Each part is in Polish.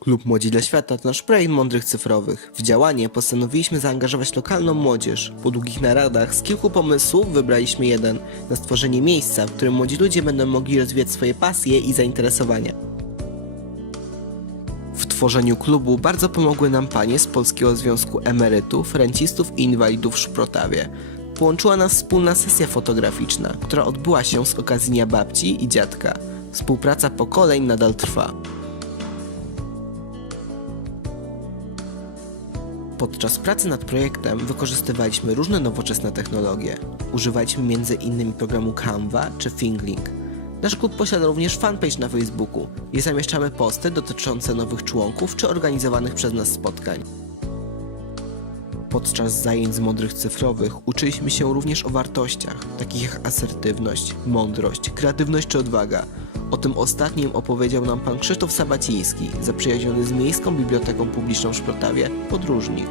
Klub Młodzi dla Świata to nasz projekt mądrych cyfrowych. W działanie postanowiliśmy zaangażować lokalną młodzież. Po długich naradach z kilku pomysłów wybraliśmy jeden na stworzenie miejsca, w którym młodzi ludzie będą mogli rozwijać swoje pasje i zainteresowania. W tworzeniu klubu bardzo pomogły nam panie z Polskiego Związku Emerytów, Rencistów i Inwalidów w Szprotawie. Połączyła nas wspólna sesja fotograficzna, która odbyła się z okazji Dnia Babci i Dziadka. Współpraca pokoleń nadal trwa. Podczas pracy nad projektem wykorzystywaliśmy różne nowoczesne technologie. Używaliśmy m.in. programu Canva czy Thinglink. Nasz klub posiada również fanpage na Facebooku, gdzie zamieszczamy posty dotyczące nowych członków czy organizowanych przez nas spotkań. Podczas zajęć z mądrych cyfrowych uczyliśmy się również o wartościach, takich jak asertywność, mądrość, kreatywność czy odwaga. O tym ostatnim opowiedział nam pan Krzysztof Sabaciński, zaprzyjaźniony z Miejską Biblioteką Publiczną w Szprotawie, podróżnik.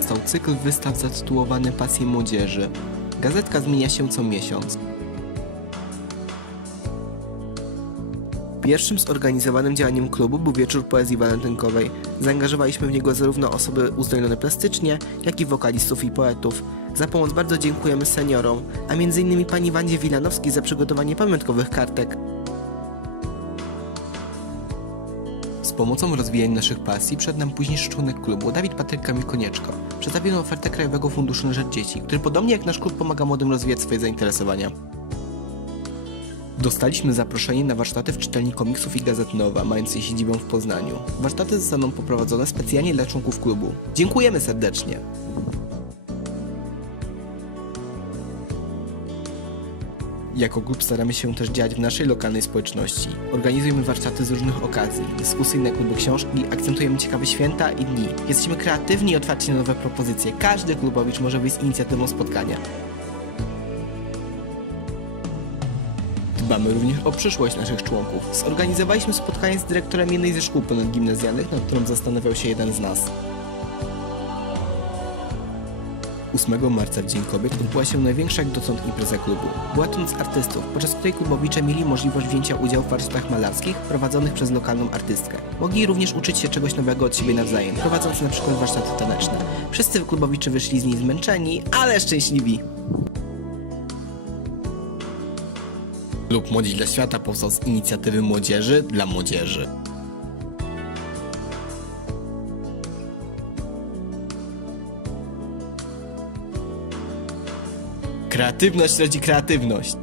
Stał cykl wystaw zatytułowany Pasje Młodzieży. Gazetka zmienia się co miesiąc. Pierwszym zorganizowanym działaniem klubu był wieczór poezji walentynkowej. Zaangażowaliśmy w niego zarówno osoby uzdolnione plastycznie, jak i wokalistów i poetów. Za pomoc bardzo dziękujemy seniorom, a m.in. pani Wandzie Wilanowskiej za przygotowanie pamiątkowych kartek. Z pomocą w rozwijaniu naszych pasji przed nam późniejszy członek klubu, Dawid Patryk Kamil Konieczko. Przedstawił ofertę Krajowego Funduszu na Rzecz Dzieci, który podobnie jak nasz klub pomaga młodym rozwijać swoje zainteresowania. Dostaliśmy zaproszenie na warsztaty w czytelni komiksów i gazet Nowa, mającej siedzibę w Poznaniu. Warsztaty zostaną poprowadzone specjalnie dla członków klubu. Dziękujemy serdecznie! Jako klub staramy się też działać w naszej lokalnej społeczności. Organizujemy warsztaty z różnych okazji, dyskusyjne kluby książki, akcentujemy ciekawe święta i dni. Jesteśmy kreatywni i otwarci na nowe propozycje. Każdy klubowicz może wyjść z inicjatywą spotkania. Dbamy również o przyszłość naszych członków. Zorganizowaliśmy spotkanie z dyrektorem jednej ze szkół ponadgimnazjalnych, nad którą zastanawiał się jeden z nas. 8 marca w Dzień Kobiet odbyła się największa jak dotąd impreza klubu. Była to noc artystów, podczas której klubowicze mieli możliwość wzięcia udziału w warsztatach malarskich prowadzonych przez lokalną artystkę. Mogli również uczyć się czegoś nowego od siebie nawzajem, prowadząc na przykład warsztaty taneczne. Wszyscy klubowicze wyszli z niej zmęczeni, ale szczęśliwi. Klub Młodzi dla Świata powstał z inicjatywy młodzieży dla młodzieży. Kreatywność rodzi kreatywność.